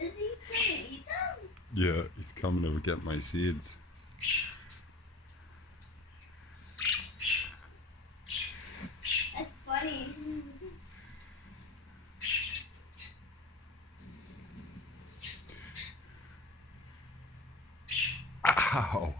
Is he trying to eat them? Yeah, he's coming to get my seeds. That's funny. Ow!